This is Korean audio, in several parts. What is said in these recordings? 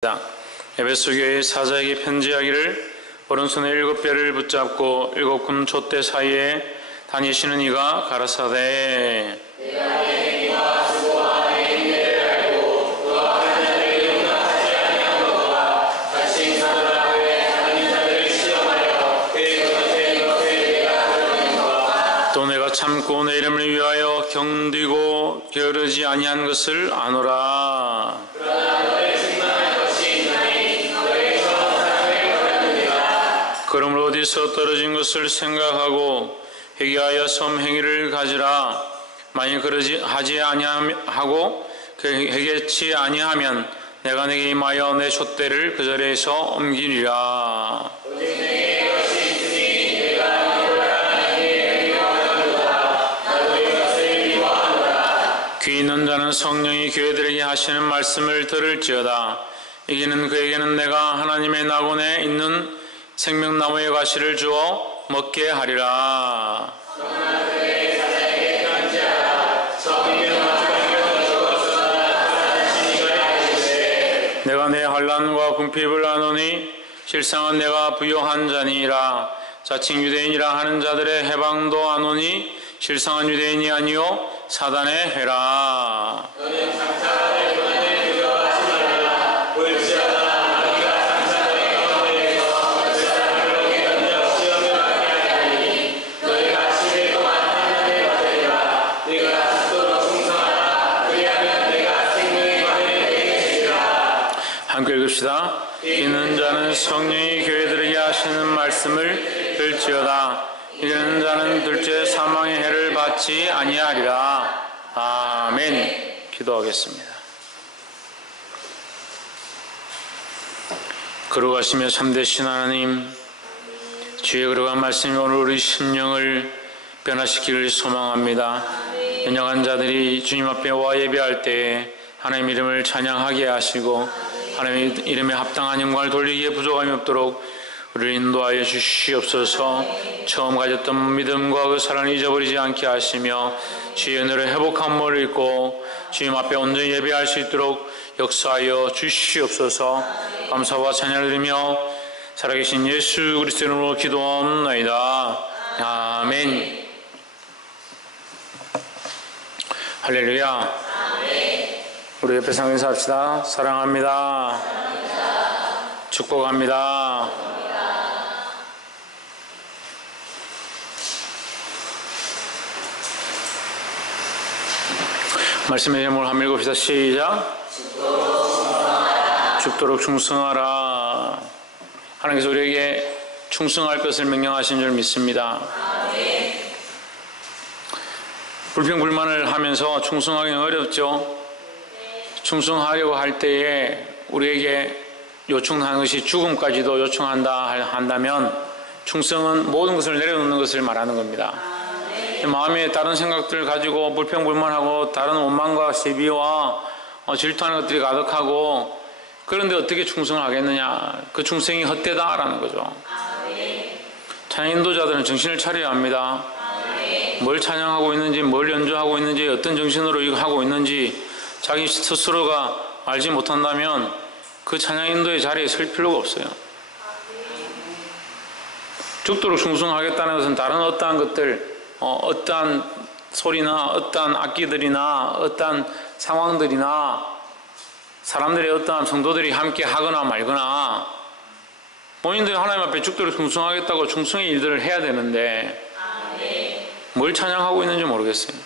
에베소 교회의 사자에게 편지하기를 오른손에 7별을 붙잡고 7 금촛대 사이에 다니시는 이가 가라사대 내가 내 행위와 수고와 내 인내를 알고 너와 한 자들에게 용납하지 아니한 것과 같이 행사하라 하되 다른 자들을 시험하여 그의 겉에 내가 드러낸 것과 또 내가 참고 내 이름을 위하여 견디고 게으르지 아니한 것을 아노라. 그러므로 어디서 떨어진 것을 생각하고 회개하여 섬행위를 가지라. 만일 그러지 하지 아니하고 회개치 아니하면 내가 내게 임하여 내 촛대를 그 자리에서 옮기리라. 오직 내게 이것이 있으니 내가 하나님의 행위하노라. 나도 이것을 미워하노라. 귀 있는 자는 성령이 교회들에게 하시는 말씀을 들을지어다. 이기는 그에게는 내가 하나님의 낙원에 있는 생명나무의 과실을 주어 먹게 하리라. 내가 내 환난과 궁핍을 아노니 실상은 내가 부요한 자니라. 자칭 유대인이라 하는 자들의 해방도 아노니 실상은 유대인이 아니요 사단의 해라. 너는 장차를 교만을 두려워하지 말라. 볼지어다 함께 읽읍시다. 이기는 자는 성령이 교회들에게 하시는 말씀을 들지어다. 이기는 자는 둘째 사망의 해를 받지 아니하리라. 아멘. 기도하겠습니다. 거룩하시며 참되신 하나님, 주의 거룩한 말씀이 오늘 우리 심령을 변화시키기를 소망합니다. 연약한 자들이 주님 앞에 와 예배할 때에 하나님 이름을 찬양하게 하시고 하나님의 이름에 합당한 영광을 돌리기에 부족함이 없도록 우리를 인도하여 주시옵소서. 처음 가졌던 믿음과 그 사랑을 잊어버리지 않게 하시며 주의 은혜로 회복함을 입고 주님 앞에 온전히 예배할 수 있도록 역사하여 주시옵소서. 감사와 찬양을 드리며 살아계신 예수 그리스도 이름으로 기도합나이다. 아멘. 할렐루야. 우리 옆에 상에서 합시다. 사랑합니다. 축복합니다. 말씀의 제목을 한번 읽읍시다. 시작. 죽도록 충성하라. 하나님께서 우리에게 충성할 것을 명령하신 줄 믿습니다. 불평불만을 하면서 충성하기는 어렵죠. 충성하려고 할 때에 우리에게 요청하는 것이 죽음까지도 한다면 충성은 모든 것을 내려놓는 것을 말하는 겁니다. 마음에 다른 생각들을 가지고 불평불만하고 다른 원망과 시비와 질투하는 것들이 가득하고 그런데 어떻게 충성을 하겠느냐. 그 충성이 헛되다라는 거죠. 찬양 인도자들은 정신을 차려야 합니다. 뭘 찬양하고 있는지, 뭘 연주하고 있는지, 어떤 정신으로 이거 하고 있는지 자기 스스로가 알지 못한다면 그 찬양 인도의 자리에 설 필요가 없어요. 죽도록 충성하겠다는 것은 다른 어떠한 것들, 어떠한 소리나 어떠한 악기들이나 어떠한 상황들이나 사람들의 어떠한 성도들이 함께 하거나 말거나 본인들이 하나님 앞에 죽도록 충성하겠다고 충성의 일들을 해야 되는데 뭘 찬양하고 있는지 모르겠어요.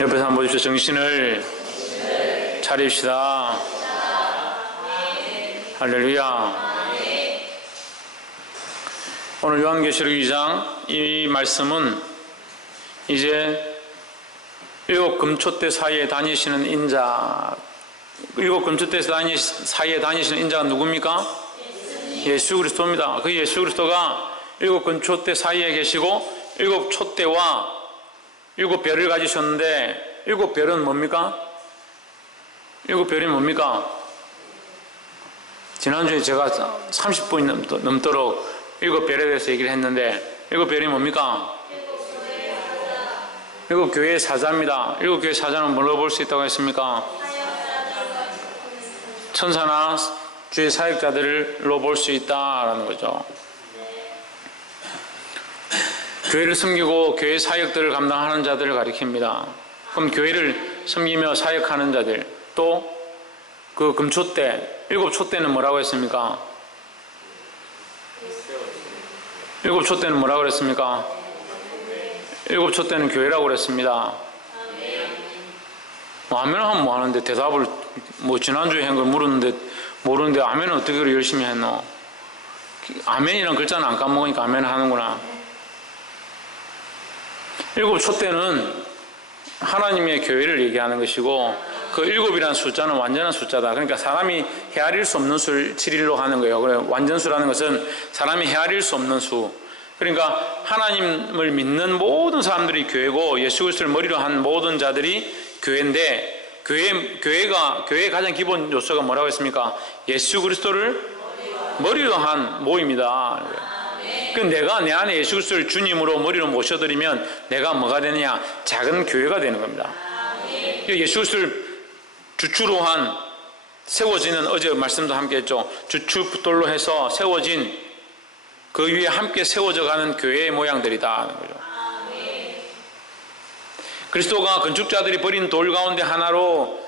옆에서 한번 보십시오. 정신을 차립시다. 할렐루야. 오늘 요한계시록 2장 이 말씀은 이제 7 금촛대 사이에 다니시는 인자, 7 금촛대 사이에 다니시는 인자가 누굽니까? 예수 그리스도입니다. 그 예수 그리스도가 7 금촛대 사이에 계시고 7 촛대와 7 별을 가지셨는데 7 별은 뭡니까? 7 별이 뭡니까? 지난주에 제가 30분이 넘도록 7 별에 대해서 얘기를 했는데 7 별이 뭡니까? 일곱 교회의 사자입니다. 일곱 교회의 사자는 뭘로 볼 수 있다고 했습니까? 천사나 주의 사역자들로 볼 수 있다라는 거죠. 교회를 섬기고 교회 사역들을 감당하는 자들을 가리킵니다. 그럼 교회를 섬기며 사역하는 자들, 또 그 금초대, 일곱 촛대는 뭐라고 했습니까? 일곱 촛대는 뭐라고 그랬습니까? 일곱 촛대는 교회라고 그랬습니다. 아멘 하면 뭐 하는데 대답을 지난주에 한 걸 물었는데 모르는데 아멘은 어떻게 그렇게 열심히 했노? 아멘이란 글자는 안 까먹으니까 아멘 하는구나. 일곱 촛대는 하나님의 교회를 얘기하는 것이고, 그 일곱이라는 숫자는 완전한 숫자다. 그러니까 사람이 헤아릴 수 없는 수를 7일로 하는 거예요. 그래, 완전수라는 것은 사람이 헤아릴 수 없는 수. 그러니까 하나님을 믿는 모든 사람들이 교회고, 예수 그리스도를 머리로 한 모든 자들이 교회인데, 교회의 가장 기본 요소가 뭐라고 했습니까? 예수 그리스도를 머리로 한 모임이다. 내가 내 안에 예수 그리스도를 주님으로 머리로 모셔드리면 내가 뭐가 되느냐? 작은 교회가 되는 겁니다. 예수 그리스도를 주추로 한 세워지는, 어제 말씀도 함께 했죠. 주추돌로 해서 세워진 그 위에 함께 세워져 가는 교회의 모양들이다 하는 거죠. 그리스도가 건축자들이 버린 돌 가운데 하나로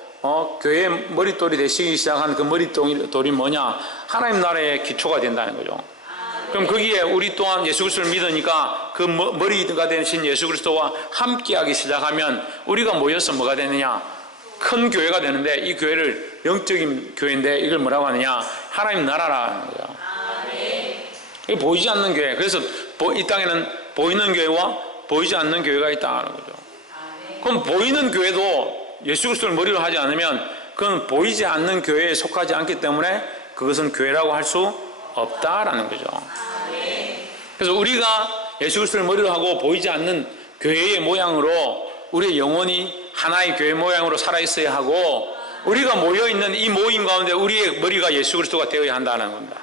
교회의 머릿돌이 되시기 시작한 그 머릿돌이 뭐냐? 하나님 나라의 기초가 된다는 거죠. 그럼 거기에 우리 또한 예수 그리스도를 믿으니까 그 머리가 되신 예수 그리스도와 함께하기 시작하면 우리가 모여서 뭐가 되느냐? 큰 교회가 되는데, 이 교회를 영적인 교회인데 이걸 뭐라고 하느냐? 하나님 나라라는 거예요. 이게 보이지 않는 교회. 그래서 이 땅에는 보이는 교회와 보이지 않는 교회가 있다는 거죠. 그럼 보이는 교회도 예수 그리스도를 머리로 하지 않으면 그건 보이지 않는 교회에 속하지 않기 때문에 그것은 교회라고 할 수 없다라는 거죠. 그래서 우리가 예수 그리스도를 머리로 하고 보이지 않는 교회의 모양으로 우리의 영혼이 하나의 교회 모양으로 살아있어야 하고, 우리가 모여있는 이 모임 가운데 우리의 머리가 예수 그리스도가 되어야 한다는 겁니다.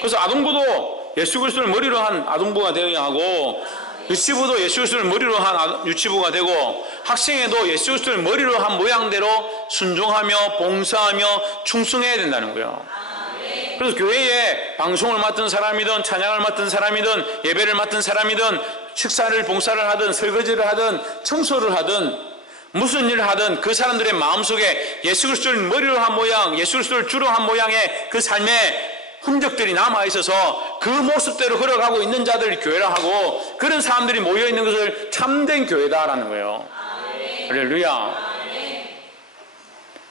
그래서 아동부도 예수 그리스도를 머리로 한 아동부가 되어야 하고, 유치부도 예수 그리스도를 머리로 한 유치부가 되고, 학생회도 예수 그리스도를 머리로 한 모양대로 순종하며 봉사하며 충성해야 된다는 거예요. 그래서 교회에 방송을 맡은 사람이든 찬양을 맡은 사람이든 예배를 맡은 사람이든 식사를 봉사를 하든 설거지를 하든 청소를 하든 무슨 일을 하든 그 사람들의 마음속에 예수 그리스도를 머리로 한 모양, 예수 그리스도를 주로 한 모양의 그 삶의 흔적들이 남아있어서 그 모습대로 걸어가고 있는 자들을 교회라 하고, 그런 사람들이 모여있는 것을 참된 교회다라는 거예요. 할렐루야.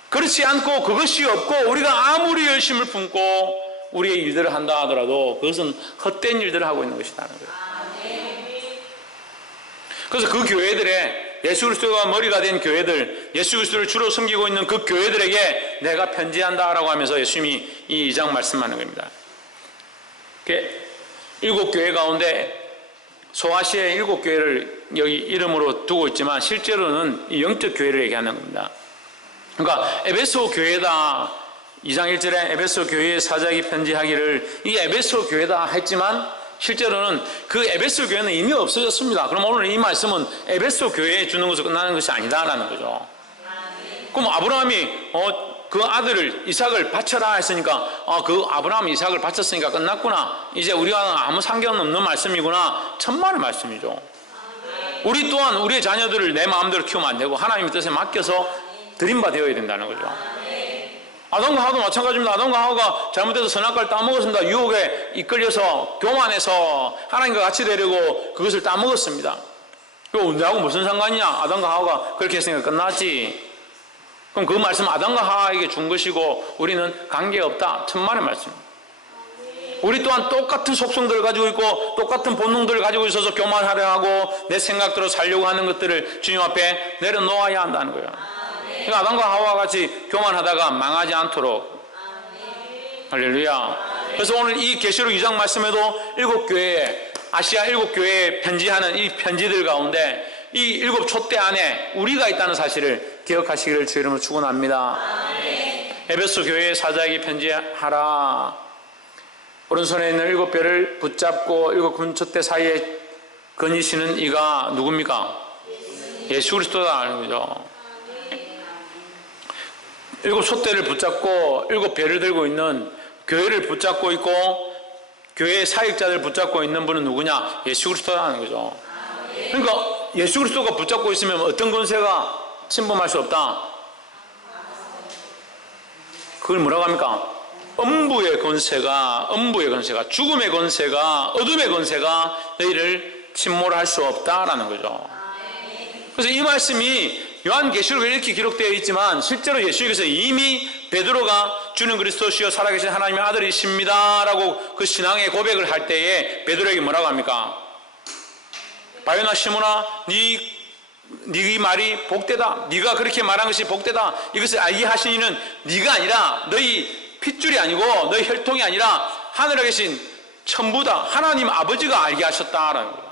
그렇지 않고 그것이 없고 우리가 아무리 열심을 품고 우리의 일들을 한다 하더라도 그것은 헛된 일들을 하고 있는 것이라는 거예요. 그래서 그 교회들의 예수 그리스도가 머리가 된 교회들, 예수 그리스도를 주로 섬기고 있는 그 교회들에게 내가 편지한다라고 하면서 예수님이 이 2장 말씀하는 겁니다. 일곱 교회 가운데 소아시아의 일곱 교회를 여기 이름으로 두고 있지만 실제로는 이 영적 교회를 얘기하는 겁니다. 그러니까 에베소 교회다, 2장 1절에 에베소 교회의 사자에게 편지하기를, 이게 에베소 교회다 했지만 실제로는 그 에베소 교회는 이미 없어졌습니다. 그럼 오늘 이 말씀은 에베소 교회에 주는 것으로 끝나는 것이 아니다라는 거죠. 그럼 아브라함이 그 아들을 이삭을 바쳐라 했으니까 그 아브라함이 이삭을 바쳤으니까 끝났구나, 이제 우리가 아무 상관없는 말씀이구나, 천만의 말씀이죠. 우리 또한 우리의 자녀들을 내 마음대로 키우면 안 되고 하나님의 뜻에 맡겨서 드림바 되어야 된다는 거죠. 아담과 하와도 마찬가지입니다. 아담과 하와가 잘못해서 선악과를 따먹었습니다. 유혹에 이끌려서 교만해서 하나님과 같이 되려고 그것을 따먹었습니다. 그리고 우리하고 무슨 상관이냐? 아담과 하와가 그렇게 했으니까 끝났지. 그럼 그 말씀 아담과 하와에게 준 것이고 우리는 관계없다, 천만의 말씀입니다. 우리 또한 똑같은 속성들을 가지고 있고 똑같은 본능들을 가지고 있어서 교만하려 하고 내 생각대로 살려고 하는 것들을 주님 앞에 내려놓아야 한다는 거예요. 그러니까 아담과 하와와 같이 교만하다가 망하지 않도록. 할렐루야. 그래서 오늘 이 계시록 2장 말씀에도 일곱 교회에, 아시아 일곱 교회에 편지하는 이 편지들 가운데 이 일곱 촛대 안에 우리가 있다는 사실을 기억하시기를 주 이름으로 축원합니다. 에베소 교회의 사자에게 편지하라. 오른손에 있는 일곱 별을 붙잡고 일곱 금촛대 사이에 거니시는 이가 누굽니까? 예수 그리스도다는 거죠. 7 솥대를 붙잡고 7 배를 들고 있는, 교회를 붙잡고 있고 교회의 사역자들 붙잡고 있는 분은 누구냐? 예수 그리스도라는 거죠. 그러니까 예수 그리스도가 붙잡고 있으면 어떤 권세가 침범할 수 없다. 그걸 뭐라고 합니까? 음부의 권세가, 죽음의 권세가, 어둠의 권세가 너희를 침몰할 수 없다라는 거죠. 그래서 이 말씀이 요한계시록에 이렇게 기록되어 있지만 실제로 예수님께서 이미 베드로가 주는 그리스도시요 살아계신 하나님의 아들이십니다 라고 그 신앙의 고백을 할 때에 베드로에게 뭐라고 합니까? 바요나 시몬아, 네 말이 복되다. 네가 그렇게 말한 것이 복되다. 이것을 알게 하신 이는 네가 아니라, 너희 핏줄이 아니고 너희 혈통이 아니라 하늘에 계신 천부다. 하나님 아버지가 알게 하셨다라는 거예요.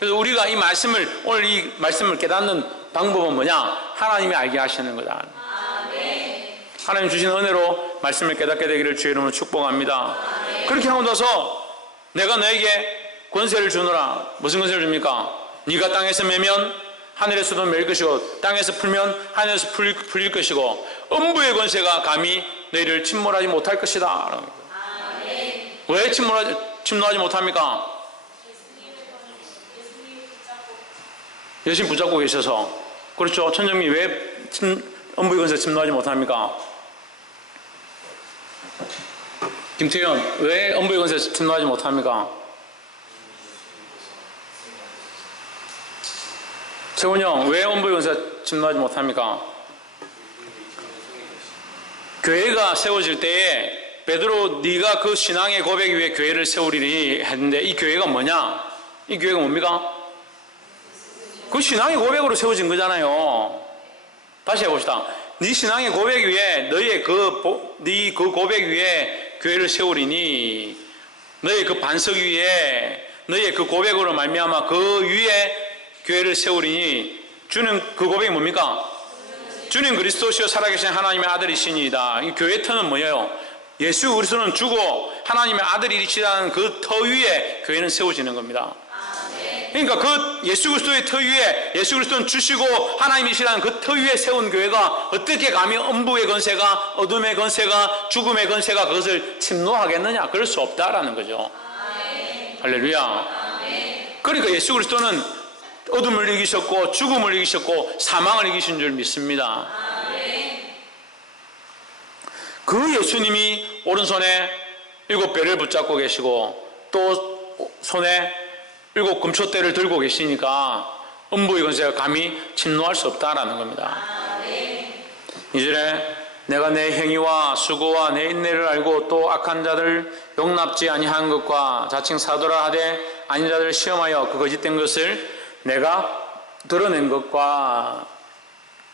그래서 우리가 이 말씀을, 오늘 이 말씀을 깨닫는 방법은 뭐냐? 하나님이 알게 하시는 거다. 하나님 주신 은혜로 말씀을 깨닫게 되기를 주의 이름으로 축복합니다. 그렇게 하고 나서 내가 너에게 권세를 주노라. 무슨 권세를 줍니까? 네가 땅에서 매면 하늘에서도 맬 것이고 땅에서 풀면 하늘에서 풀릴 것이고 음부의 권세가 감히 너희를 침몰하지 못할 것이다. 왜 침몰하지 못합니까? 예수님 붙잡고 계셔서. 그렇죠. 천정님 왜 음부의 권세 침몰하지 못합니까? 김태현 왜 음부의 권세 침몰하지 못합니까? 최훈영 왜 음부의 권세 침몰하지 못합니까? 교회가 세워질 때에 베드로 네가 그 신앙의 고백 위에 교회를 세우리니 했는데 이 교회가 뭐냐? 이 교회가 뭡니까? 그 신앙의 고백으로 세워진 거잖아요. 다시 해봅시다. 네 신앙의 고백 위에 네 그 고백 위에 교회를 세우리니, 너의 그 반석 위에 너의 그 고백으로 말미암아 그 위에 교회를 세우리니, 주는 그 고백이 뭡니까? 주님 그리스도시요 살아계신 하나님의 아들이시니이다. 이 교회 터는 뭐예요? 예수 그리스도는 주고 하나님의 아들이시라는 그 터 위에 교회는 세워지는 겁니다. 그러니까 그 예수 그리스도의 터 위에, 예수 그리스도는 주시고 하나님이시라는 그 터 위에 세운 교회가 어떻게 감히 음부의 권세가, 어둠의 권세가, 죽음의 권세가 그것을 침노하겠느냐? 그럴 수 없다라는 거죠. 할렐루야. 그러니까 예수 그리스도는 어둠을 이기셨고 죽음을 이기셨고 사망을 이기신 줄 믿습니다. 그 예수님이 오른손에 7배를 붙잡고 계시고 또 손에 7 금초대를 들고 계시니까 음부의 권세가 감히 침노할 수 없다라는 겁니다. 2절에 내가 내 행위와 수고와 내 인내를 알고 또 악한 자들 용납지 아니한 것과 자칭 사도라 하되 아닌 자들을 시험하여 그 거짓된 것을 내가 드러낸 것과,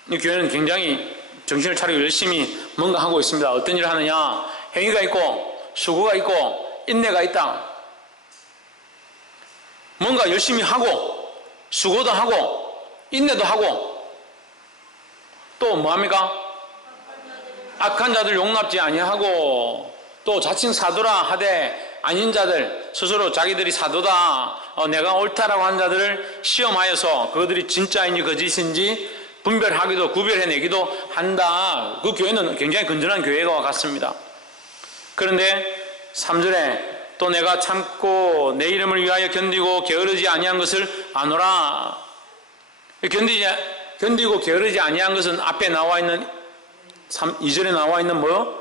이 교회는 굉장히 정신을 차리고 열심히 뭔가 하고 있습니다. 어떤 일을 하느냐? 행위가 있고 수고가 있고 인내가 있다. 뭔가 열심히 하고 수고도 하고 인내도 하고 또 뭐합니까? 악한 자들 용납지 아니하고 또 자칭 사도라 하되 아닌 자들, 스스로 자기들이 사도다, 내가 옳다라고 한 자들을 시험하여서 그들이 진짜인지 거짓인지 분별하기도 구별해내기도 한다. 그 교회는 굉장히 건전한 교회와 같습니다. 그런데 3절에 또 내가 참고 내 이름을 위하여 견디고 게으르지 아니한 것을 아노라. 견디고 게으르지 아니한 것은 앞에 나와 있는 2절에 나와 있는 뭐요?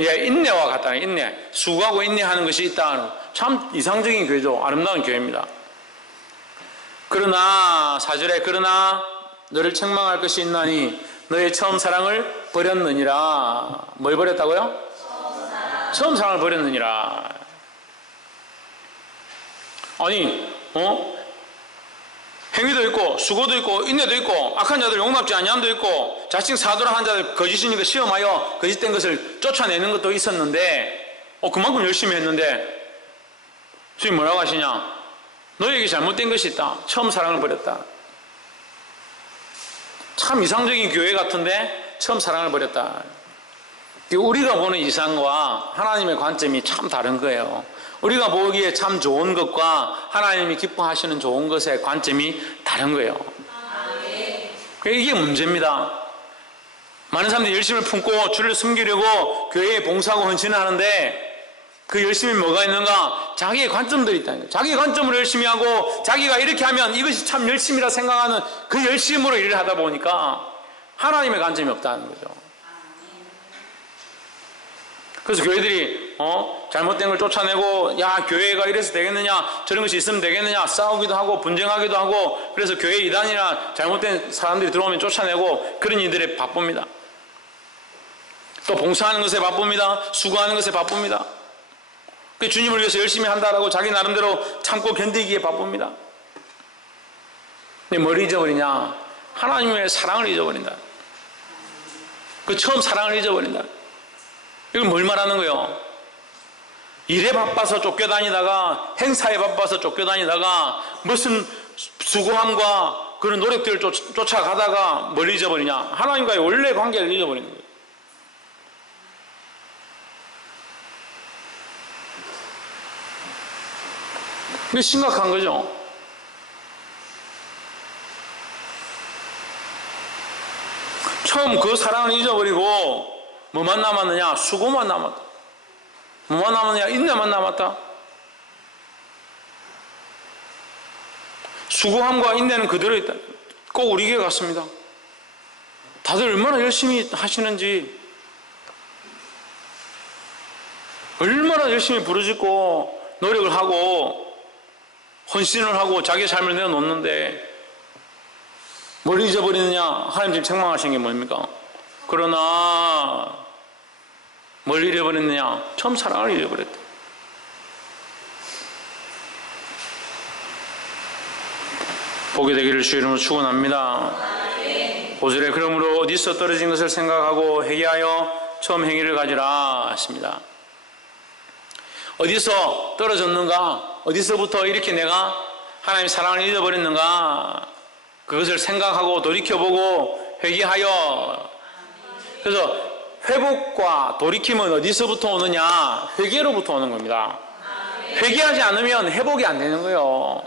예, 인내와 같다. 인내. 수고하고 인내하는 것이 있다. 참 이상적인 교회죠. 아름다운 교회입니다. 그러나 4절에 그러나 너를 책망할 것이 있나니 너의 처음 사랑을 버렸느니라. 뭘 버렸다고요? 처음 사랑을 버렸느니라. 아니 행위도 있고 수고도 있고 인내도 있고 악한 자들 용납지 아니함도 있고 자칭 사도라 한 자들 거짓이니까 시험하여 거짓된 것을 쫓아내는 것도 있었는데 그만큼 열심히 했는데 주님 뭐라고 하시냐? 너에게 잘못된 것이 있다. 처음 사랑을 버렸다. 참 이상적인 교회 같은데 처음 사랑을 버렸다. 우리가 보는 이상과 하나님의 관점이 참 다른 거예요. 우리가 보기에 참 좋은 것과 하나님이 기뻐하시는 좋은 것의 관점이 다른 거예요. 이게 문제입니다. 많은 사람들이 열심을 품고 주를 섬기려고 교회에 봉사하고 헌신을 하는데 그 열심이 뭐가 있는가? 자기의 관점들이 있다는 거예요. 자기의 관점으로 열심히 하고 자기가 이렇게 하면 이것이 참 열심이라 생각하는 그 열심으로 일을 하다 보니까 하나님의 관점이 없다는 거죠. 그래서 교회들이 잘못된 걸 쫓아내고 야 교회가 이래서 되겠느냐 저런 것이 있으면 되겠느냐 싸우기도 하고 분쟁하기도 하고 그래서 교회 이단이나 잘못된 사람들이 들어오면 쫓아내고 그런 일들에 바쁩니다. 또 봉사하는 것에 바쁩니다. 수고하는 것에 바쁩니다. 주님을 위해서 열심히 한다라고 자기 나름대로 참고 견디기에 바쁩니다. 근데 뭘 잊어버리냐? 하나님의 사랑을 잊어버린다. 그 처음 사랑을 잊어버린다. 이건 뭘 말하는 거예요? 일에 바빠서 쫓겨다니다가 행사에 바빠서 쫓겨다니다가 무슨 수고함과 그런 노력들을 쫓아가다가 뭘 잊어버리냐? 하나님과의 원래 관계를 잊어버리는 거예요. 이게 심각한 거죠. 처음 그 사랑을 잊어버리고 뭐만 남았느냐? 수고만 남았다. 뭐만 남았느냐? 인내만 남았다. 수고함과 인내는 그대로 있다. 꼭 우리 교회 같습니다. 다들 얼마나 열심히 하시는지, 얼마나 열심히 부르짖고 노력을 하고 헌신을 하고 자기 삶을 내어놓는데 뭘 잊어버리느냐? 하나님 지금 책망하신 게 뭡니까? 그러나 뭘 잃어버렸느냐? 처음 사랑을 잃어버렸다. 복이 되기를 주 이름으로 축원합니다. 5절에 그러므로 어디서 떨어진 것을 생각하고 회개하여 처음 행위를 가지라 하십니다. 어디서 떨어졌는가? 어디서부터 이렇게 내가 하나님의 사랑을 잊어버렸는가? 그것을 생각하고 돌이켜보고 회개하여. 그래서 회복과 돌이킴은 어디서부터 오느냐? 회개로부터 오는 겁니다. 회개하지 않으면 회복이 안 되는 거예요.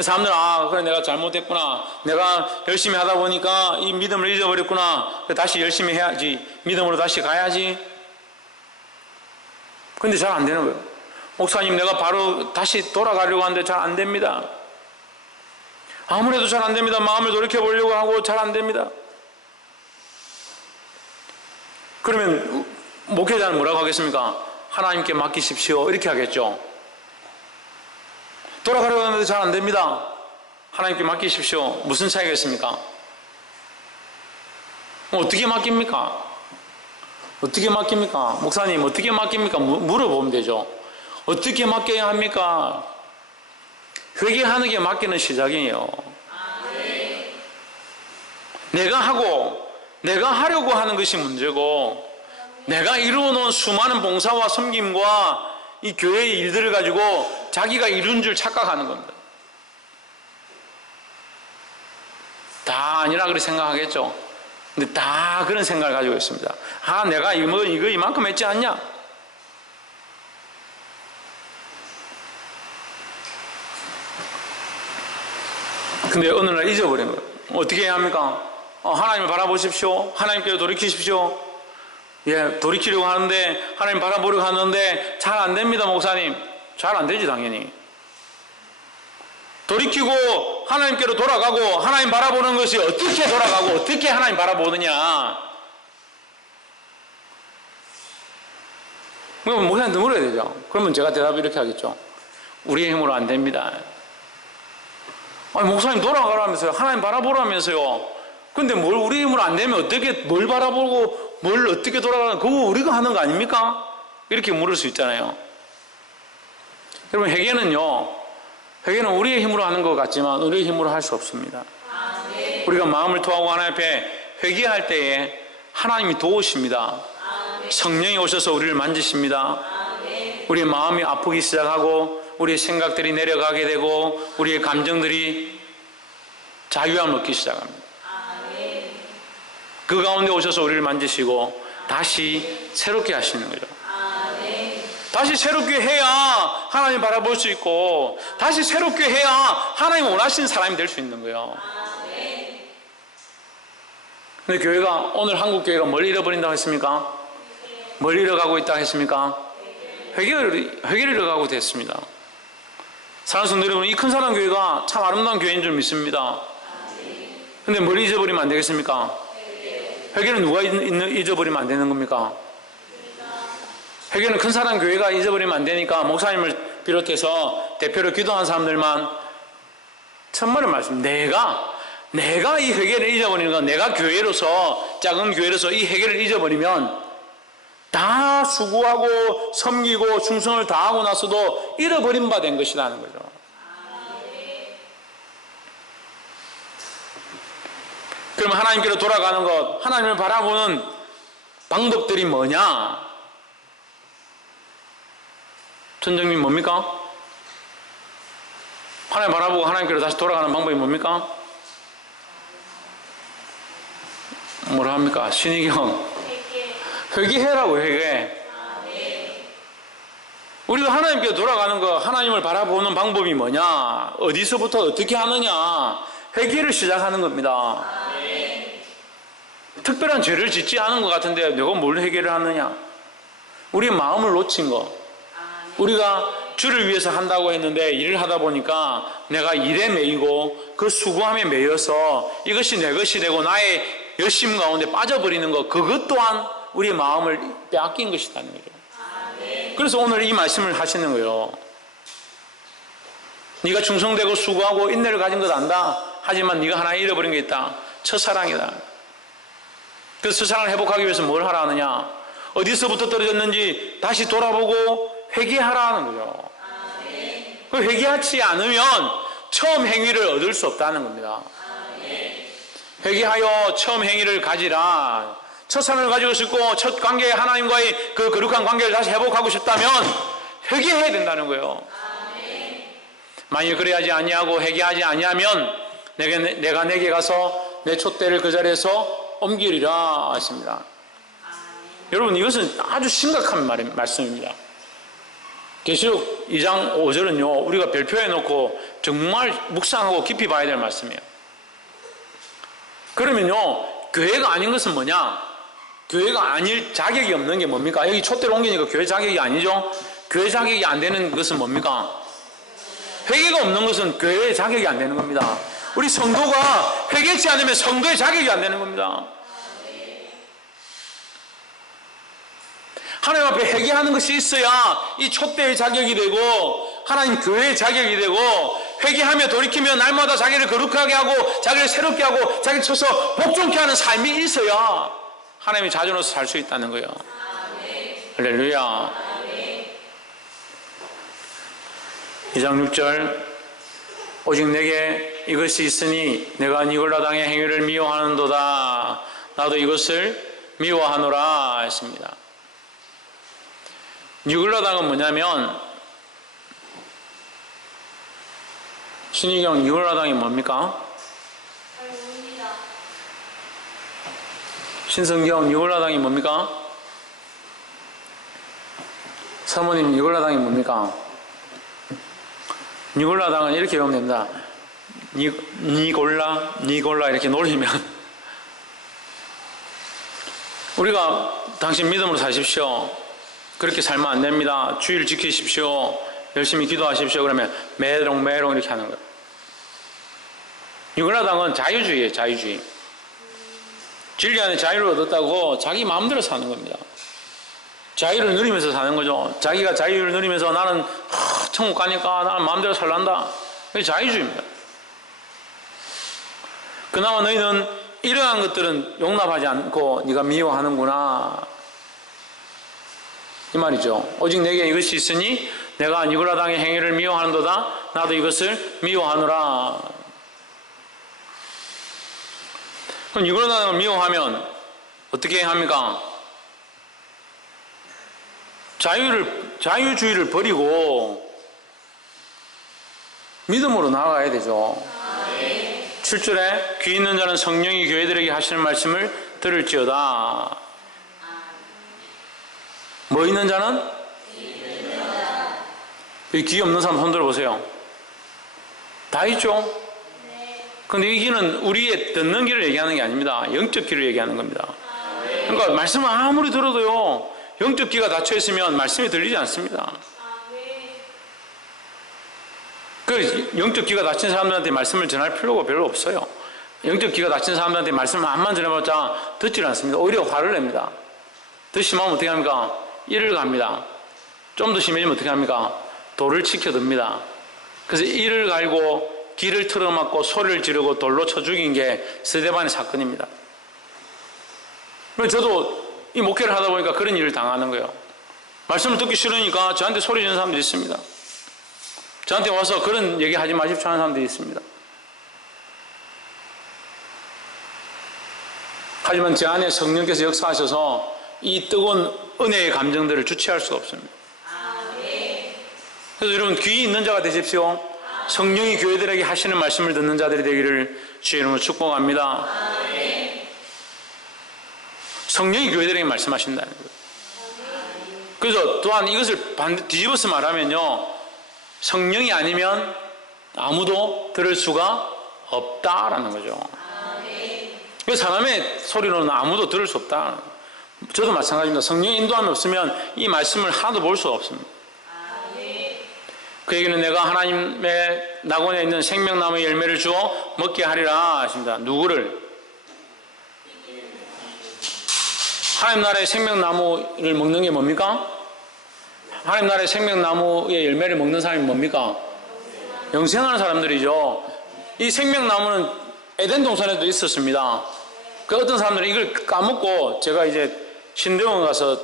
사람들은 그래 내가 잘못했구나, 내가 열심히 하다 보니까 이 믿음을 잊어버렸구나, 다시 열심히 해야지, 믿음으로 다시 가야지. 근데 잘 안 되는 거예요. 목사님 내가 바로 다시 돌아가려고 하는데 잘 안 됩니다. 아무래도 잘 안 됩니다. 마음을 돌이켜보려고 하고 잘 안 됩니다. 그러면 목회자는 뭐라고 하겠습니까? 하나님께 맡기십시오 이렇게 하겠죠. 돌아가려고 하는데 잘 안 됩니다. 하나님께 맡기십시오. 무슨 차이가 있습니까? 어떻게 맡깁니까? 어떻게 맡깁니까? 목사님 어떻게 맡깁니까? 물어보면 되죠. 어떻게 맡겨야 합니까? 회개하는 게 맡기는 시작이에요. 내가 하고 내가 하려고 하는 것이 문제고, 내가 이루어놓은 수많은 봉사와 섬김과 이 교회의 일들을 가지고 자기가 이룬 줄 착각하는 겁니다. 다 아니라 그렇게 생각하겠죠. 근데 다 그런 생각을 가지고 있습니다. 내가 이거 이만큼 했지 않냐? 근데 어느 날 잊어버린 거예요. 어떻게 해야 합니까? 하나님을 바라보십시오. 하나님께로 돌이키십시오. 예, 돌이키려고 하는데, 하나님 바라보려고 하는데 잘 안 됩니다. 목사님 잘 안 되지 당연히. 돌이키고 하나님께로 돌아가고 하나님 바라보는 것이 어떻게 돌아가고 어떻게 하나님 바라보느냐? 그럼 목사님한테 물어야 되죠. 그러면 제가 대답을 이렇게 하겠죠. 우리의 힘으로 안 됩니다. 아니 목사님 돌아가라면서요, 하나님 바라보라면서요. 근데 뭘 우리 힘으로 안 되면 어떻게 뭘 바라보고 뭘 어떻게 돌아가는, 그거 우리가 하는 거 아닙니까? 이렇게 물을 수 있잖아요. 여러분 회개는 우리의 힘으로 하는 것 같지만 우리의 힘으로 할 수 없습니다. 우리가 마음을 토하고 하나님 앞에 회개할 때에 하나님이 도우십니다. 성령이 오셔서 우리를 만지십니다. 우리의 마음이 아프기 시작하고 우리의 생각들이 내려가게 되고 우리의 감정들이 자유함을 얻기 시작합니다. 그 가운데 오셔서 우리를 만지시고 다시 새롭게 하시는 거죠. 다시 새롭게 해야 하나님 바라볼 수 있고, 다시 새롭게 해야 하나님 원하시는 사람이 될 수 있는 거예요. 근데 교회가, 오늘 한국 교회가 뭘 잃어버린다고 했습니까? 뭘 잃어가고 있다고 했습니까? 회개를 잃어가고 됐습니다. 사랑하는 성도 여러분, 이 큰 사랑 교회가 참 아름다운 교회인 줄 믿습니다. 근데 뭘 잊어버리면 안 되겠습니까? 회개는 누가 잊어버리면 안 되는 겁니까? 회개는 큰 사랑 교회가 잊어버리면 안 되니까 목사님을 비롯해서 대표로 기도한 사람들만 천만의 말씀, 내가 이 회개를 잊어버리는 건, 내가 교회로서, 작은 교회로서 이 회개를 잊어버리면 다 수고하고 섬기고 충성을 다하고 나서도 잃어버린 바 된 것이라는 거죠. 그럼 하나님께로 돌아가는 것, 하나님을 바라보는 방법들이 뭐냐? 전정님 뭡니까? 하나님 바라보고 하나님께로 다시 돌아가는 방법이 뭡니까? 뭐라 합니까? 신의경 회개해라고. 회개. 우리가 하나님께로 돌아가는 거, 하나님을 바라보는 방법이 뭐냐? 어디서부터 어떻게 하느냐? 회개를 시작하는 겁니다. 특별한 죄를 짓지 않은 것 같은데 내가 뭘 회개를 하느냐? 우리의 마음을 놓친 거. 우리가 주를 위해서 한다고 했는데 일을 하다 보니까 내가 일에 매이고 그 수고함에 매여서 이것이 내 것이 되고 나의 열심 가운데 빠져버리는 것, 그것 또한 우리의 마음을 빼앗긴 것이라는 거죠. 그래서 오늘 이 말씀을 하시는 거예요. 네가 충성되고 수고하고 인내를 가진 것 안다. 하지만 네가 하나 잃어버린 게 있다. 첫사랑이다. 그래서 첫사랑을 회복하기 위해서 뭘 하라 하느냐? 어디서부터 떨어졌는지 다시 돌아보고 회개하라는 거죠. 회개하지 않으면 처음 행위를 얻을 수 없다는 겁니다. 회개하여 처음 행위를 가지라. 첫사랑을 가지고 싶고 첫 관계, 하나님과의 그 거룩한 관계를 다시 회복하고 싶다면 회개해야 된다는 거예요. 만일 그래야지 아니하고 회개하지 아니하면 내가 내게 가서 내 촛대를 그 자리에서 옮기리라 하십니다. 여러분, 이것은 아주 심각한 말씀입니다. 계시록 2장 5절은요 우리가 별표해 놓고 정말 묵상하고 깊이 봐야 될 말씀이에요. 그러면요, 교회가 아닌 것은 뭐냐? 교회가 아닐 자격이 없는 게 뭡니까? 여기 촛대를 옮기니까 교회 자격이 아니죠? 교회 자격이 안 되는 것은 뭡니까? 회개가 없는 것은 교회의 자격이 안 되는 겁니다. 우리 성도가 회개치 않으면 성도의 자격이 안 되는 겁니다. 하나님 앞에 회개하는 것이 있어야 이 촛대의 자격이 되고 하나님 교회의 자격이 되고, 회개하며 돌이키며 날마다 자기를 거룩하게 하고 자기를 새롭게 하고 자기를 쳐서 복종케 하는 삶이 있어야 하나님의 자녀로서 살 수 있다는 거예요. 할렐루야. 2장 6절, 오직 내게 이것이 있으니 내가 니골라 당의 행위를 미워하는도다. 나도 이것을 미워하노라 했습니다. 니골라 당은 뭐냐면, 신의경, 니골라 당이 뭡니까? 신성경, 니골라 당이 뭡니까? 사모님, 니골라 당이 뭡니까? 니골라 당은 이렇게 외우면 됩니다. 니골라 이렇게 놀리면 우리가 당신 믿음으로 사십시오, 그렇게 살면 안 됩니다, 주일 지키십시오, 열심히 기도하십시오, 그러면 메롱 이렇게 하는 거예요. 니골라 당은 자유주의예요. 자유주의. 진리 안에 자유를 얻었다고 자기 마음대로 사는 겁니다. 자유를 누리면서 사는 거죠. 자기가 자유를 누리면서 나는 천국 가니까 나는 마음대로 살란다. 그게 자유주의입니다. 그나마 너희는 이러한 것들은 용납하지 않고 네가 미워하는구나, 이 말이죠. 오직 내게 이것이 있으니 내가 니골라 당의 행위를 미워하는도다. 나도 이것을 미워하노라. 그럼 니골라 당을 미워하면 어떻게 합니까? 자유주의를 버리고 믿음으로 나아가야 되죠. 7절에 귀 있는 자는 성령이 교회들에게 하시는 말씀을 들을지어다. 뭐 있는 자는? 여기 귀 없는 사람 손 들어보세요. 다 있죠? 근데 이 귀는 우리의 듣는 귀를 얘기하는 게 아닙니다. 영적 귀를 얘기하는 겁니다. 그러니까 말씀을 아무리 들어도요, 영적 귀가 닫혀 있으면 말씀이 들리지 않습니다. 그 영적 귀가 닫힌 사람들한테 말씀을 전할 필요가 별로 없어요. 영적 귀가 닫힌 사람들한테 말씀을 암만 전해봤자 듣지를 않습니다. 오히려 화를 냅니다. 더 심하면 어떻게 합니까? 이를 갑니다. 좀 더 심해지면 어떻게 합니까? 돌을 치켜듭니다. 그래서 이를 갈고 귀를 틀어막고 소리를 지르고 돌로 쳐 죽인 게 스데반의 사건입니다. 그래서 저도 이 목회를 하다 보니까 그런 일을 당하는 거예요. 말씀을 듣기 싫으니까 저한테 소리 지르는 사람들이 있습니다. 저한테 와서 그런 얘기 하지 마십시오 하는 사람들이 있습니다. 하지만 제 안에 성령께서 역사하셔서 이 뜨거운 은혜의 감정들을 주체할 수가 없습니다. 그래서 여러분, 귀 있는 자가 되십시오. 성령이 교회들에게 하시는 말씀을 듣는 자들이 되기를 주의 이름으로 축복합니다. 성령이 교회들에게 말씀하신다는 거예요. 그래서 또한 이것을 뒤집어서 말하면요, 성령이 아니면 아무도 들을 수가 없다라는 거죠. 그래서 사람의 소리로는 아무도 들을 수 없다. 저도 마찬가지입니다. 성령의 인도함이 없으면 이 말씀을 하나도 볼 수가 없습니다. 그 얘기는 내가 하나님의 낙원에 있는 생명나무의 열매를 주어 먹게 하리라 하십니다. 누구를? 하나님 나라의 생명나무를 먹는 게 뭡니까? 하나님 나라의 생명나무의 열매를 먹는 사람이 뭡니까? 영생하는 사람들이죠. 이 생명나무는 에덴 동산에도 있었습니다. 그 어떤 사람들은 이걸 까먹고, 제가 이제 신대원 가서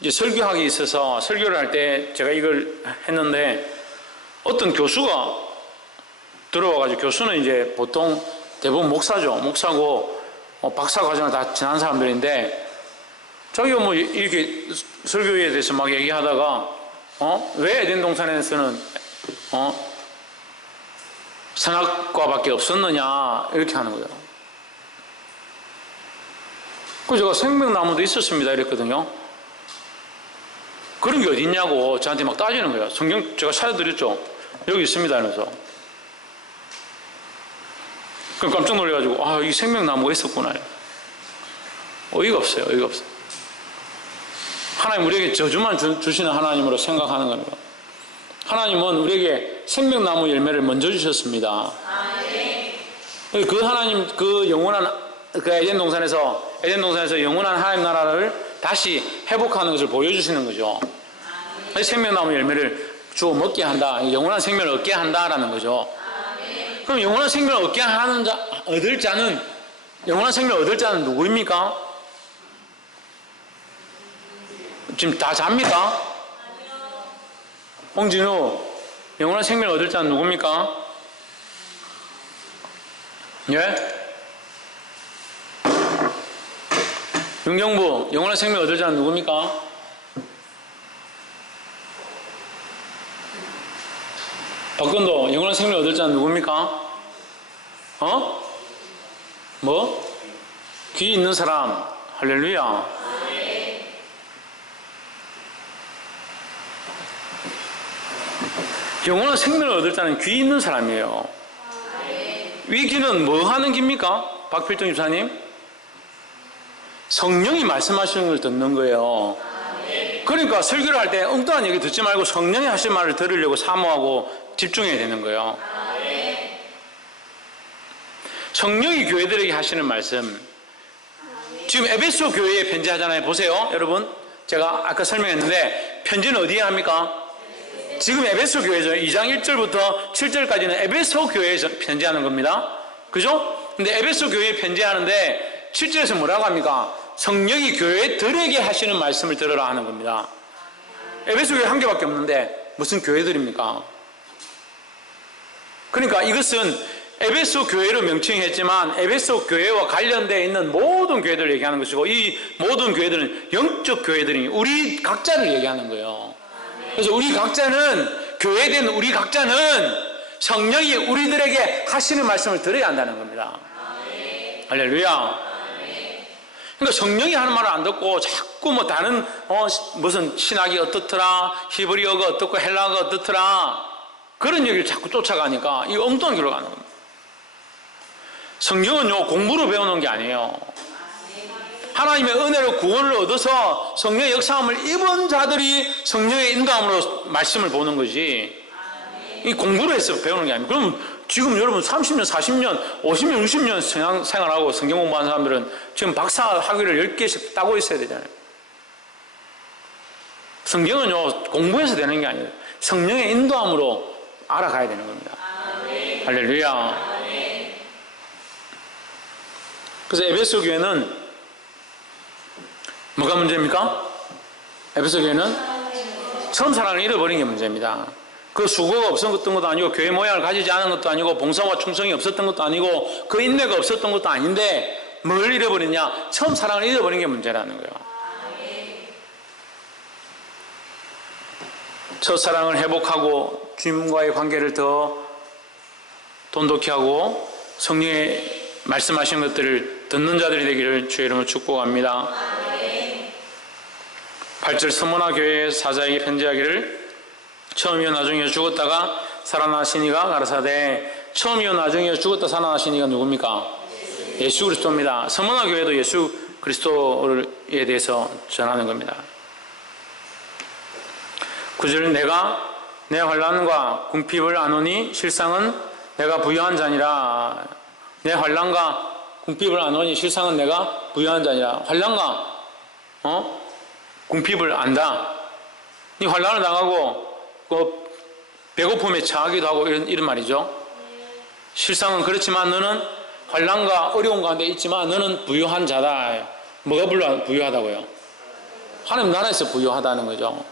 이제 설교하기 있어서 설교를 할 때 제가 이걸 했는데, 어떤 교수가 들어와가지고, 교수는 이제 보통 대부분 목사죠. 목사고 박사 과정을 다 지난 사람들인데, 자기가 뭐 이렇게 설교에 대해서 막 얘기하다가 왜 에덴 동산에서는 선악과밖에 없었느냐 이렇게 하는 거예요. 그래서 제가 생명나무도 있었습니다 이랬거든요. 그런 게 어디 있냐고 저한테 막 따지는 거예요. 성경 제가 찾아드렸죠. 여기 있습니다 하면서. 그럼 깜짝 놀래가지고 이 생명나무가 있었구나. 어이가 없어요. 어이가 없어요. 하나님 우리에게 저주만 주시는 하나님으로 생각하는 겁니다. 하나님은 우리에게 생명나무 열매를 먼저 주셨습니다. 그 하나님, 그 영원한 그 에덴 동산에서 영원한 하나님 나라를 다시 회복하는 것을 보여주시는 거죠. 생명나무 열매를 주어 먹게 한다. 영원한 생명을 얻게 한다라는 거죠. 그럼 영원한 생명을 얻게 하는 영원한 생명을 얻을 자는 누구입니까? 지금 다 잡니까? 홍진우, 영원한 생명을 얻을 자는 누굽니까? 예? 윤경부, 영원한 생명을 얻을 자는 누굽니까? 박건도, 영원한 생명을 얻을 자는 누굽니까? 뭐? 귀 있는 사람, 할렐루야. 영원한 생명을 얻을 자는 귀 있는 사람이에요. 이 귀는 뭐 하는 귀입니까? 박필동 집사님? 성령이 말씀하시는 걸 듣는 거예요. 그러니까 설교를 할 때 엉뚱한 얘기 듣지 말고 성령이 하신 말을 들으려고 사모하고 집중해야 되는 거예요. 성령이 교회들에게 하시는 말씀, 지금 에베소 교회에 편지하잖아요. 보세요 여러분, 제가 아까 설명했는데 편지는 어디에 합니까? 지금 에베소 교회죠. 2장 1절부터 7절까지는 에베소 교회에서 편지하는 겁니다. 그죠? 근데 에베소 교회에 편지하는데 7절에서 뭐라고 합니까? 성령이 교회들에게 하시는 말씀을 들으라 하는 겁니다. 에베소 교회 한 개밖에 없는데 무슨 교회들입니까? 그러니까 이것은 에베소 교회로 명칭했지만 에베소 교회와 관련되어 있는 모든 교회들을 얘기하는 것이고, 이 모든 교회들은 영적 교회들이 우리 각자를 얘기하는 거예요. 그래서 우리 각자는, 교회된 우리 각자는 성령이 우리들에게 하시는 말씀을 들어야 한다는 겁니다. 할렐루야. 그러니까 성령이 하는 말을 안 듣고 자꾸 뭐 다른 무슨 신학이 어떻더라, 히브리어가 어떻고 헬라어가 어떻더라, 그런 얘기를 자꾸 쫓아가니까 이 엉뚱한 길로 가는 겁니다. 성경은요, 공부로 배우는 게 아니에요. 하나님의 은혜로 구원을 얻어서 성령의 역사함을 입은 자들이 성령의 인도함으로 말씀을 보는 거지, 이 공부로 해서 배우는 게 아닙니다. 그럼 지금 여러분 30년, 40년, 50년, 60년 생활하고 성경 공부하는 사람들은 지금 박사 학위를 10개씩 따고 있어야 되잖아요. 성경은요, 공부해서 되는 게 아니에요. 성령의 인도함으로 알아가야 되는 겁니다. 아멘. 할렐루야. 아멘. 그래서 에베소 교회는 뭐가 문제입니까? 에베소 교회는 처음 사랑을 잃어버린 게 문제입니다. 그 수고가 없었던 것도 아니고, 교회 모양을 가지지 않은 것도 아니고, 봉사와 충성이 없었던 것도 아니고, 그 인내가 없었던 것도 아닌데 뭘 잃어버리냐? 처음 사랑을 잃어버린 게 문제라는 거예요. 첫사랑을 회복하고 주님과의 관계를 더 돈독히 하고 성령의 말씀하신 것들을 듣는 자들이 되기를 주의 이름으로 축복합니다. 8절 서머나 교회의 사자에게 편지하기를 처음이요 나중이요 죽었다가 살아나신 이가 가라사대. 처음이요 나중이요 죽었다 살아나신 이가 누굽니까? 예수 그리스도입니다. 서머나 교회도 예수 그리스도에 대해서 전하는 겁니다. 9절 내가 내 환난과 궁핍을 아노니 실상은 내가 부유한 자니라. 내 환난과 궁핍을 아노니 실상은 내가 부유한 자니라. 환난과 궁핍을 안다. 이 환난을 당하고 배고픔에 처하기도 하고 이런 말이죠. 실상은 그렇지만 너는 환난과 어려운 가운데 있지만 너는 부유한 자다. 뭐가 부유하다고요? 하나님 나라에서 부유하다는 거죠.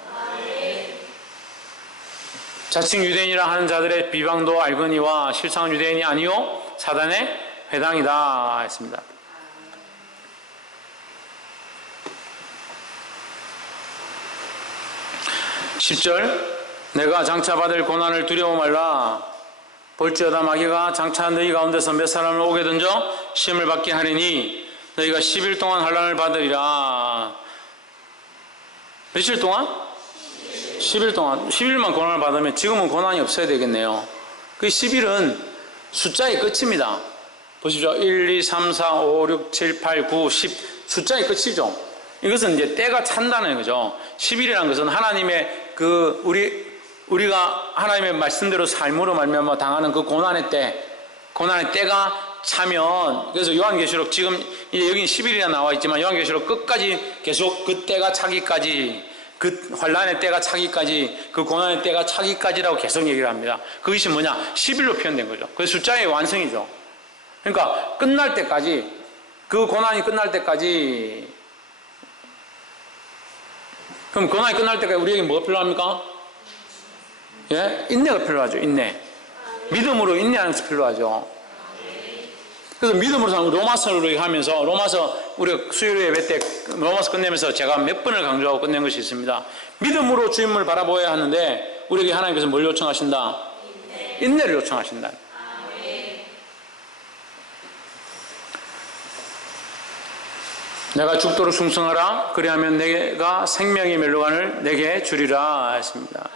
자칭 유대인이라 하는 자들의 비방도 알거니와 실상은 유대인이 아니요 사단의 회당이다 했습니다. (10절) 내가 장차 받을 고난을 두려워 말라. 볼지어다 마귀가 장차 너희 가운데서 몇 사람을 오게 던져 시험을 받게 하리니 너희가 10일 동안 환난을 받으리라. 며칠 동안? 10일 동안, 10일만 고난을 받으면 지금은 고난이 없어야 되겠네요. 그 10일은 숫자의 끝입니다. 보십시오. 1, 2, 3, 4, 5, 6, 7, 8, 9, 10 숫자의 끝이죠. 이것은 이제 때가 찬다는 거죠. 10일이라는 것은 하나님의 우리가 하나님의 말씀대로 삶으로 말미암아 당하는 그 고난의 때가 차면, 그래서 요한계시록 지금 이제 여기 10일이나 나와 있지만 요한계시록 끝까지 계속 그 때가 차기까지, 그 환난의 때가 차기까지, 그 고난의 때가 차기까지라고 계속 얘기를 합니다. 그것이 뭐냐? 10일로 표현된 거죠. 그 숫자의 완성이죠. 그러니까 끝날 때까지, 그 고난이 끝날 때까지. 그럼 고난이 끝날 때까지 우리에게 뭐가 필요합니까? 예? 인내가 필요하죠. 인내. 믿음으로 인내하는 것이 필요하죠. 그래서 믿음으로 로마서를 하면서, 로마서 우리가 수요일 예배 때 로마서 끝내면서 제가 몇 번을 강조하고 끝낸 것이 있습니다. 믿음으로 주님을 바라보아야 하는데 우리에게 하나님께서 뭘 요청하신다? 인내를 요청하신다. 내가 죽도록 충성하라. 그리하면 내가 생명의 멸류관을 내게 주리라 했습니다.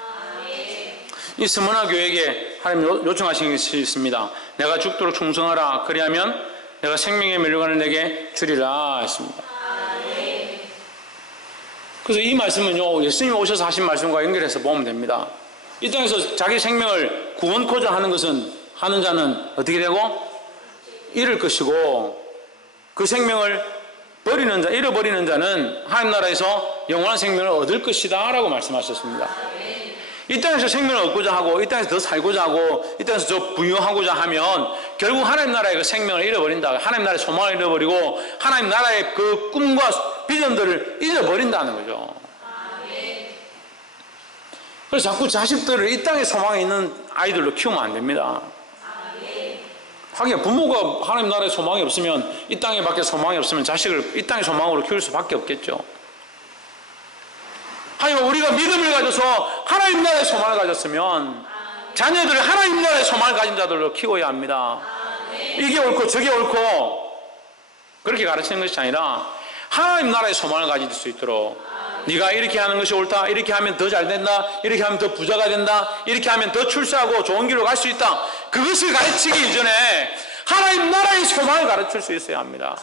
이 스무나 교회에게 하나님 요청하신 것이 있습니다. 내가 죽도록 충성하라. 그리하면 내가 생명의 멸류관을 내게 주리라 했습니다. 그래서 이 말씀은요, 예수님이 오셔서 하신 말씀과 연결해서 보면 됩니다. 이 땅에서 자기 생명을 구원코자 하는 자는 어떻게 되고? 잃을 것이고, 그 생명을 잃어버리는 자는 하나님 나라에서 영원한 생명을 얻을 것이다 라고 말씀하셨습니다. 이 땅에서 생명을 얻고자 하고, 이 땅에서 더 살고자 하고, 이 땅에서 더 부유하고자 하면 결국 하나님 나라의 그 생명을 잃어버린다. 하나님 나라의 소망을 잃어버리고 하나님 나라의 그 꿈과 비전들을 잃어버린다는 거죠. 그래서 자꾸 자식들을 이 땅에 소망이 있는 아이들로 키우면 안 됩니다. 하긴 부모가 하나님 나라에 소망이 없으면, 이 땅에 밖에 소망이 없으면 자식을 이 땅의 소망으로 키울 수밖에 없겠죠. 하지만 우리가 믿음을 가져서 하나님 나라의 소망을 가졌으면 자녀들을 하나님 나라의 소망을 가진 자들로 키워야 합니다. 이게 옳고 저게 옳고 그렇게 가르치는 것이 아니라 하나님 나라의 소망을 가질 수 있도록, 네가 이렇게 하는 것이 옳다, 이렇게 하면 더 잘 된다, 이렇게 하면 더 부자가 된다, 이렇게 하면 더 출세하고 좋은 길로 갈 수 있다, 그것을 가르치기 이전에 하나님 나라의 소망을 가르칠 수 있어야 합니다.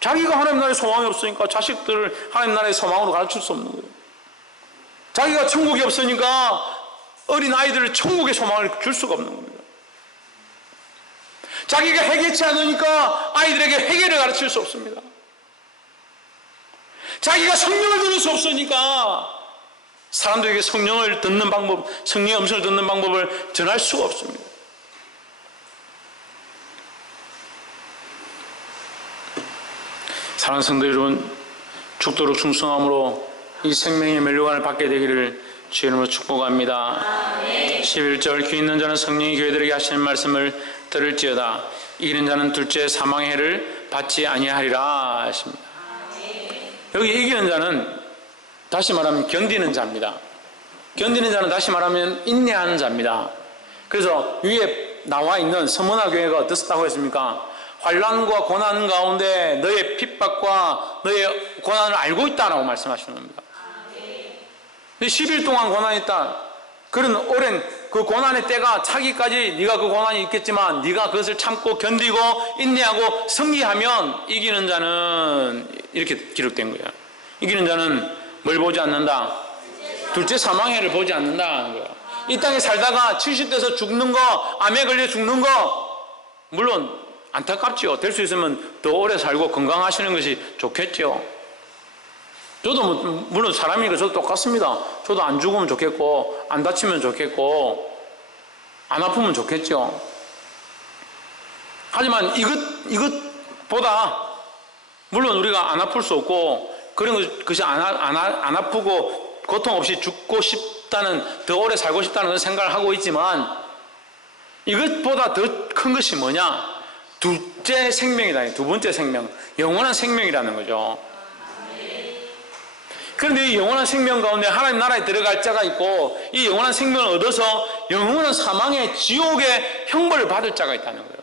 자기가 하나님 나라의 소망이 없으니까 자식들을 하나님 나라의 소망으로 가르칠 수 없는 거예요. 자기가 천국이 없으니까 어린 아이들을 천국의 소망을 줄 수가 없는 겁니다. 자기가 해결치 않으니까 아이들에게 해결을 가르칠 수 없습니다. 자기가 성령을 들을 수 없으니까 사람들에게 성령을 듣는 방법, 성령의 음성을 듣는 방법을 전할 수가 없습니다. 사랑하는 성도 여러분, 죽도록 충성함으로 이 생명의 멸류관을 받게 되기를 주의 이름으로 축복합니다. 11절 귀 있는 자는 성령이 교회들에게 하시는 말씀을 들을지어다. 이기는 자는 둘째 사망의 해를 받지 아니하리라 하십니다. 여기 이기는 자는 다시 말하면 견디는 자입니다. 견디는 자는 다시 말하면 인내하는 자입니다. 그래서 위에 나와 있는 서문화 교회가 어떻다고 했습니까? 환난과 고난 가운데 너의 핍박과 너의 고난을 알고 있다라고 말씀하시는 겁니다. 10일 동안 고난이 있다. 그런 오랜 그 고난의 때가 차기까지 네가 그 고난이 있겠지만 네가 그것을 참고 견디고 인내하고 승리하면 이기는 자는 이렇게 기록된 거예요. 이기는 자는 뭘 보지 않는다? 둘째 사망해를 보지 않는다는 거예요. 이 땅에 살다가 70대에서 죽는 거, 암에 걸려 죽는 거 물론 안타깝죠. 될 수 있으면 더 오래 살고 건강하시는 것이 좋겠죠. 저도 물론 사람이니까 저도 똑같습니다. 저도 안 죽으면 좋겠고 안 다치면 좋겠고 안 아프면 좋겠죠. 하지만 이것보다 물론 우리가 안 아플 수 없고 그런 것이 안 아프고 고통 없이 죽고 싶다는, 더 오래 살고 싶다는 생각을 하고 있지만 이것보다 더 큰 것이 뭐냐? 둘째 생명이다. 두 번째 생명, 영원한 생명이라는 거죠. 그런데 이 영원한 생명 가운데 하나님 나라에 들어갈 자가 있고 이 영원한 생명을 얻어서 영원한 사망의 지옥의 형벌을 받을 자가 있다는 거예요.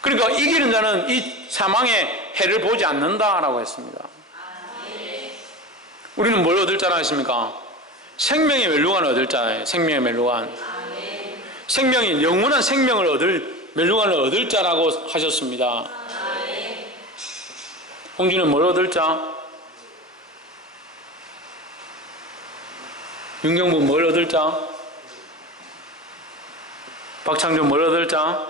그러니까 이기는 자는 이 사망의 해를 보지 않는다라고 했습니다. 우리는 뭘 얻을 자라 했습니까? 생명의 멸류관을 얻을 자예요. 생명의 멸류관. 생명이 영원한 생명을 얻을 멸류관을 얻을 자라고 하셨습니다. 홍준은 뭘 얻을 자? 윤경부 뭘 얻을 자? 박창준 뭘 얻을 자?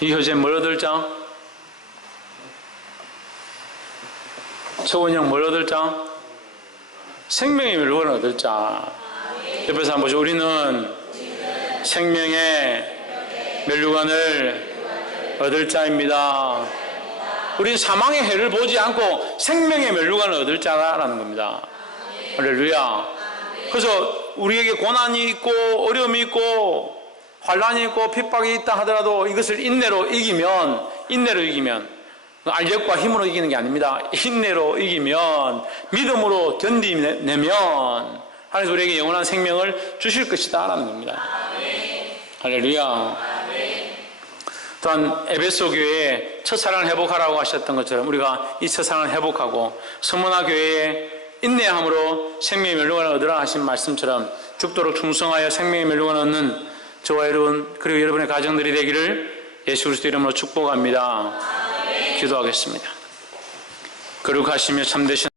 이효재 뭘 얻을 자? 최원영 뭘 얻을 자? 생명의 멸류관을 얻을 자. 옆에서 한번 보시죠. 우리는 생명의 멸류관을 얻을 자입니다. 우리는 사망의 해를 보지 않고 생명의 멸류관을 얻을 자라는 겁니다. 할렐루야. 그래서 우리에게 고난이 있고 어려움이 있고 환난이 있고 핍박이 있다 하더라도 이것을 인내로 이기면 알력과 힘으로 이기는 게 아닙니다. 인내로 이기면, 믿음으로 견디내면 하나님 우리에게 영원한 생명을 주실 것이다 라는 겁니다. 할렐루야. 또한 에베소 교회에 첫사랑을 회복하라고 하셨던 것처럼 우리가 이 첫사랑을 회복하고 서문화 교회에 인내함으로 생명의 멸류관을 얻으라 하신 말씀처럼 죽도록 충성하여 생명의 멸류관을 얻는 저와 여러분 그리고 여러분의 가정들이 되기를 예수 그리스도 이름으로 축복합니다. 기도하겠습니다. 거룩하시며 참되신